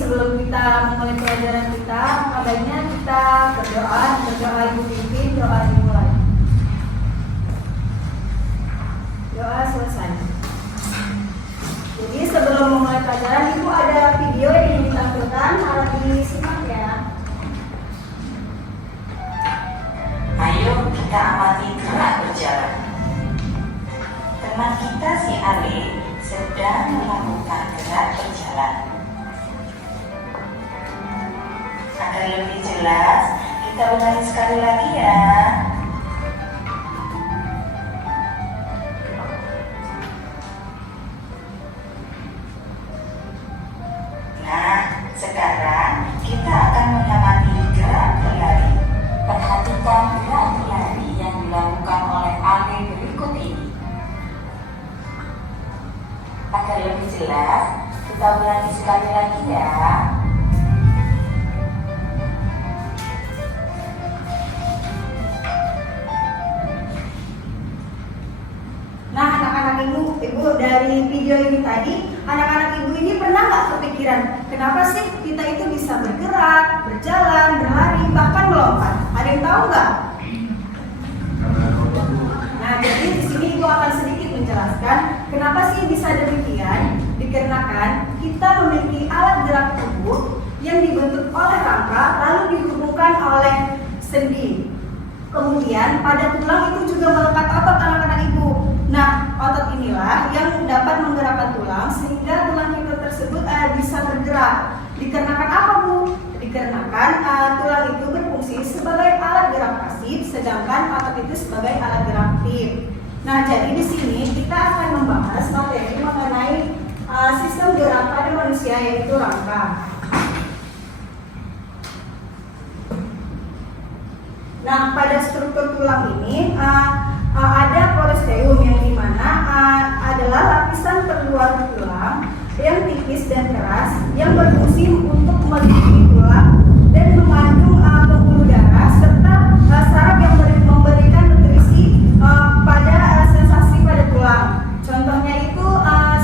sebelum kita memulai pelajaran kita, baiknya kita berdoa Ibu pimpin, doa dimulai. Doa selesai. Jadi sebelum memulai pelajaran, Ibu ada video yang ingin ditampilkan, harap disimak ya. Ayo kita amati gerak berjalan. Teman kita si Ale sedang melakukan gerak berjalan. Agar lebih jelas, kita ulangi sekali lagi ya. Nah, sekarang kita akan mengamati gerak berlari. Perhatikan gerak berlari yang dilakukan oleh Ale berikut ini. Agar lebih jelas, kita ulangi sekali lagi ya. Nah, anak-anak ibu dari video ini tadi, anak-anak ibu ini pernah nggak kepikiran kenapa sih kita itu bisa bergerak, berjalan, berlari, bahkan melompat? Ada yang tahu nggak? Nah, jadi di sini ibu akan sedikit menjelaskan kenapa sih bisa demikian. Dikarenakan kita memiliki alat gerak tubuh yang dibentuk oleh rangka lalu dihubungkan oleh sendi. Kemudian pada tulang itu juga melekat otot anak-anak ibu. Nah, otot inilah yang dapat menggerakkan tulang sehingga tulang kita tersebut bisa bergerak. Dikarenakan apa, Bu? Dikarenakan tulang itu berfungsi sebagai alat gerak pasif, sedangkan otot itu sebagai alat gerak aktif. Nah, jadi di sini kita akan membahas materi mengenai sistem gerak pada manusia, yaitu rangka. Nah, pada struktur tulang ini ada polesteum yang dimana adalah lapisan terluar tulang yang tipis dan keras yang berfungsi untuk melindungi tulang dan mengandung pembuluh darah serta saraf yang memberikan nutrisi pada sensasi pada tulang. Contohnya itu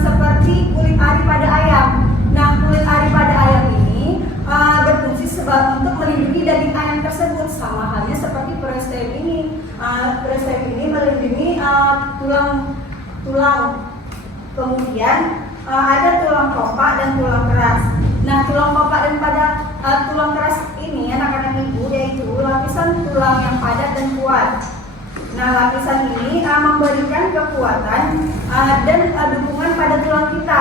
seperti kulit ari pada ayam. Nah, kulit ari pada ayam ini berfungsi untuk melindungi daging ayam tersebut, sama halnya seperti polesteum ini. Polesteum ini melindungi tulang. Kemudian ada tulang kopak dan tulang keras. Nah, tulang kopak dan pada tulang keras ini anak-anak ibu yaitu lapisan tulang yang padat dan kuat. Nah, lapisan ini memberikan kekuatan dan dukungan pada tulang kita.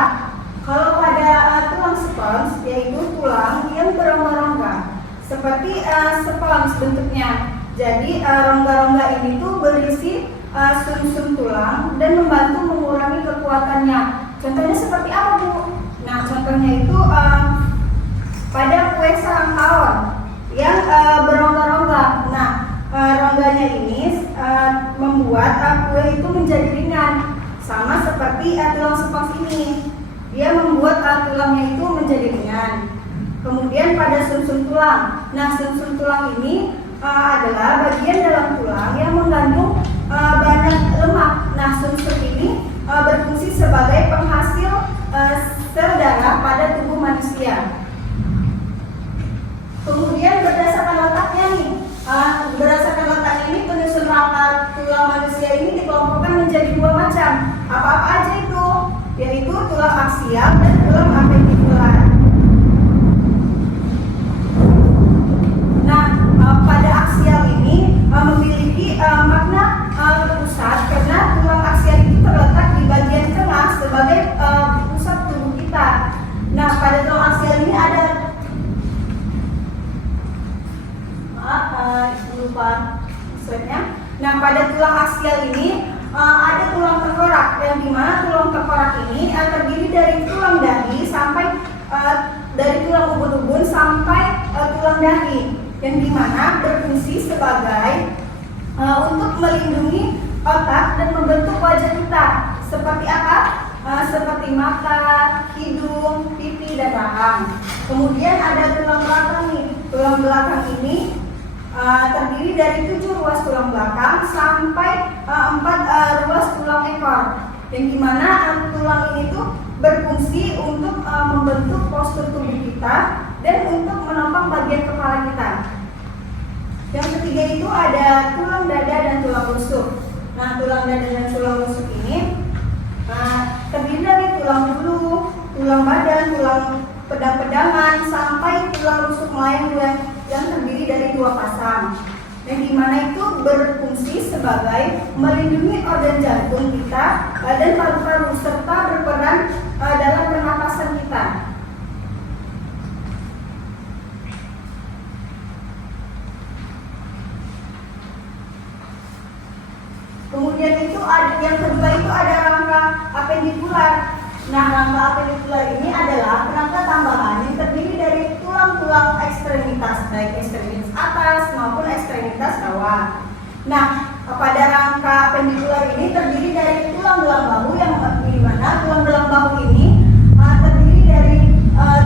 Kalau pada tulang spons yaitu tulang yang berongga-rongga seperti spons bentuknya. Jadi rongga-rongga ini tuh berisi sum-sum tulang dan membantu mengurangi kekuatannya. Contohnya seperti apa, Bu? Nah, contohnya itu pada kue sarang tawon yang berongga-rongga. Nah, rongganya ini membuat kue itu menjadi ringan, sama seperti tulang spons ini. Dia membuat tulangnya itu menjadi ringan. Kemudian pada sum-sum tulang. Nah, sum-sum tulang ini adalah bagian dalam tulang yang mengandung banyak lemak. Nah, sum-sum ini berfungsi sebagai penghasil sel darah pada tubuh manusia. Kemudian berdasarkan letaknya nih, ini penyusun rangka tulang manusia ini dikelompokkan menjadi dua macam. Apa-apa aja itu? Yaitu tulang aksial dan tulang apendikular. Nah, pada aksial ini memiliki makna pusat karena tulang aksial itu terletak di bagian tengah sebagai pusat tubuh kita. Nah, pada tulang aksial ini ada lupa maksudnya. Nah, pada tulang aksial ini ada tulang tengkorak yang dimana tulang tengkorak ini terdiri dari tulang dahi sampai dari tulang ubun-ubun sampai tulang dahi yang dimana berfungsi sebagai untuk melindungi otak dan membentuk wajah kita. Seperti apa? Seperti mata, hidung, pipi, dan rahang. Kemudian ada tulang belakang nih. Tulang belakang ini terdiri dari 7 ruas tulang belakang sampai 4 ruas tulang ekor, yang dimana tulang ini tuh berfungsi untuk membentuk postur tubuh kita kita dan untuk menopang bagian kepala kita. Yang ketiga itu ada tulang dada dan tulang rusuk. Nah, tulang dada dan tulang rusuk ini terdiri dari tulang bulu, tulang badan, tulang pedang-pedangan, sampai tulang rusuk melayang yang terdiri dari 2 pasang. Dan di mana itu berfungsi sebagai melindungi organ jantung kita dan paru-paru serta berperan dalam pernapasan kita. Kemudian itu yang kedua itu ada rangka apendikular. Nah, rangka apendikular ini adalah rangka tambahan yang terdiri dari tulang-tulang ekstremitas, baik ekstremitas atas maupun ekstremitas bawah. Nah, pada rangka apendikular ini terdiri dari tulang belang bahu yang di mana tulang belang bahu ini terdiri dari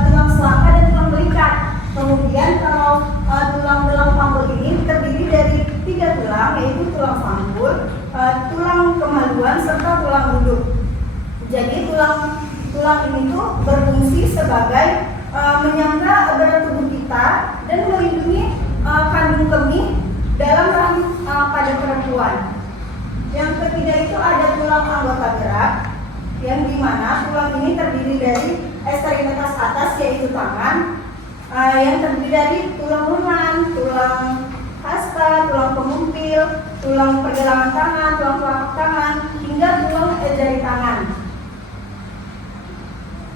tulang selangka dan tulang belikat. Kemudian kalau tulang belang panggul ini terdiri dari 3 tulang, yaitu tulang sanggul, tulang kemaluan serta tulang duduk. Jadi tulang ini tuh berfungsi sebagai menyangga berat tubuh kita dan melindungi kandung kemih dalam rahim pada perempuan. Yang ketiga itu ada tulang anggota gerak, yang dimana tulang ini terdiri dari ekstremitas atas yaitu tangan, yang terdiri dari tulang lengan, tulang hasta, tulang pengumpil, tulang pergelangan tangan, tulang telapak tangan, hingga tulang jari tangan.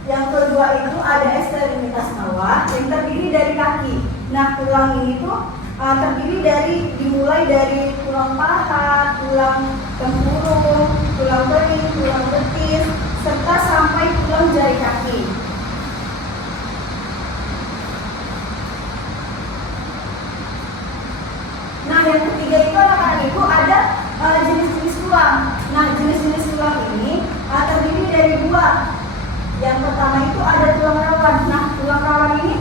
Yang kedua itu ada ekstremitas bawah yang terdiri dari kaki. Nah, tulang ini tuh dimulai dari tulang paha, tulang tempurung, tulang bening, tulang betis, serta sampai tulang jari kaki. Nah, yang ketiga itu anak-anak ibu ada jenis-jenis tulang. Nah, jenis-jenis tulang ini terdiri dari 2. Yang pertama itu ada tulang rawan. Nah, tulang rawan ini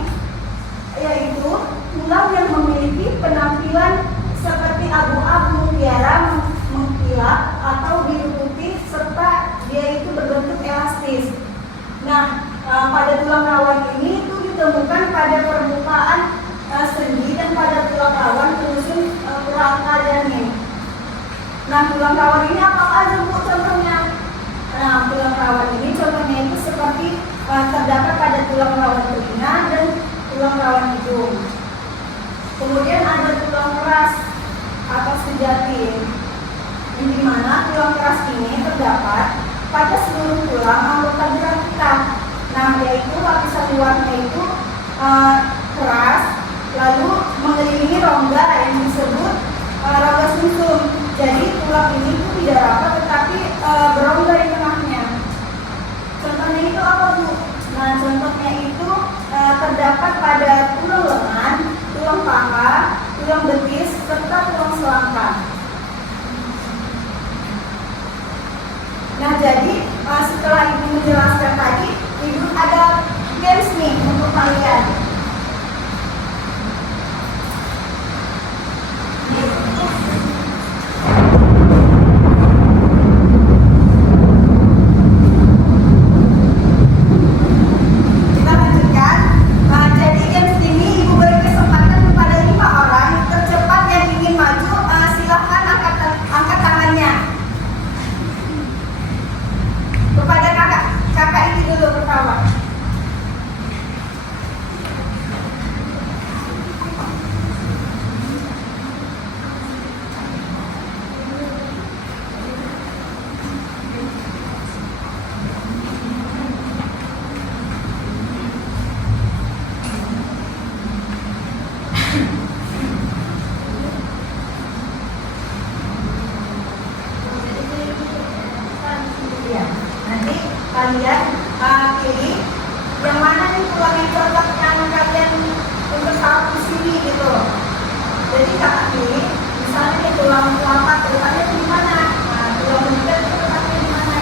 yaitu tulang yang memiliki penampilan seperti abu-abu, mutiara, mengkilap atau biru putih, serta dia itu berbentuk elastis. Nah, pada tulang rawan ini itu ditemukan pada permukaan sendi dan pada tulang rawan penyusun rangka janin. Nah, tulang rawan ini apa aja Bu contohnya? Nah, tulang rawan ini contohnya itu seperti terdapat pada tulang rawan telinga dan tulang rawan hidung. Kemudian ada tulang keras atau sejati, di mana tulang keras ini terdapat pada seluruh tulang anggota gerak kita. Nah, yaitu lapisan luarnya itu keras, lalu mengelilingi rongga yang disebut rongga sumsum. Jadi tulang ini itu tidak rapat tetapi berongga di tengahnya. Contohnya itu apa Bu? Nah, contohnya itu terdapat pada tulang lengan, tulang paha, tulang betis, serta tulang selangkah. Nah, jadi setelah Ibu menjelaskan tadi, Ibu ada games nih untuk kalian. Kalian pilih yang mana nih tulang yang cocok yang kalian untuk taruh di sini gitu. Jadi kakak pilih, misalnya nih tulang telapak letaknya di mana? Nah, tulang belikat itu letaknya di mana?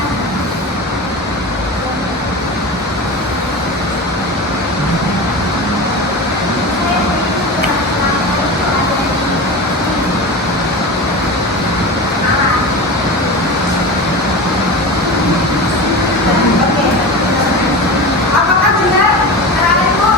Oke. Apakah benar anak-anakku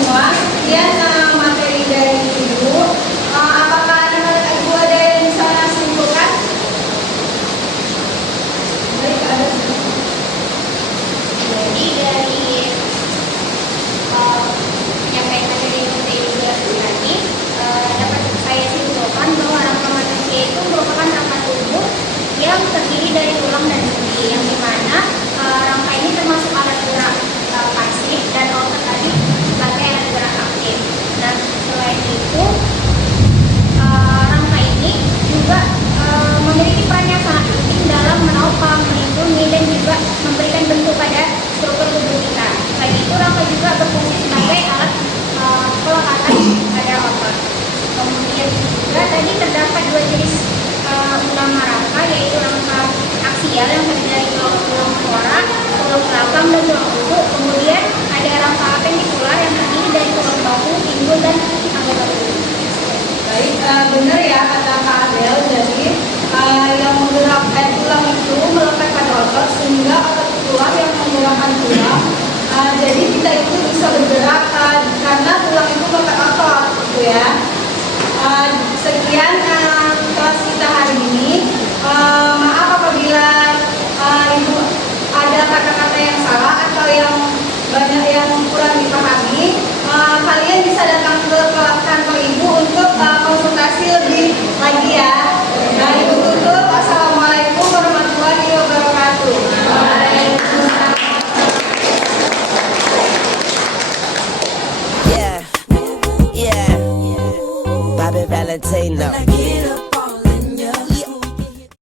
semua, sekian materi dari Ibu. Apakah anak-anak Ibu ada yang bisa simpulkan? Baik, ada. Jadi dari penyampaian dari Ibu tadi dapat saya simpulkan bahwa rangka manusia itu merupakan rangka tubuh yang terdiri dari tulang dan sendi, yang dimana rangka ini termasuk alat gerak pasif dan otot tadi sebagai alat gerak aktif. Nah, selain itu rangka ini juga memiliki peran yang sangat penting dalam menopang, melindungi, dan juga memberikan bentuk pada struktur tubuh kita. Selain itu, rangka juga berfungsi sebagai alat pelekatan pada otot. Kemudian juga tadi terdapat dua jenis utama rangka, yaitu rangka aksial yang terdiri dari tulang kora, tulang belakang, dan tulang rusuk. Kemudian ada rangka apendikular yang terdiri dari tulang bahu, pinggul, dan anggota tubuh. Baik, benar ya kata Kak Adel. Jadi yang menggerakkan tulang itu melekat pada otot, sehingga otot tulang yang menggerakkan tulang. Jadi kita itu bisa bergerak karena tulang itu melekat otot, gitu ya. Sekian kelas kita hari ini. Maaf apabila Ibu ada kata-kata yang salah atau yang banyak yang kurang dipahami. Kalian bisa datang ke kantor Ibu untuk konsultasi lebih lagi ya.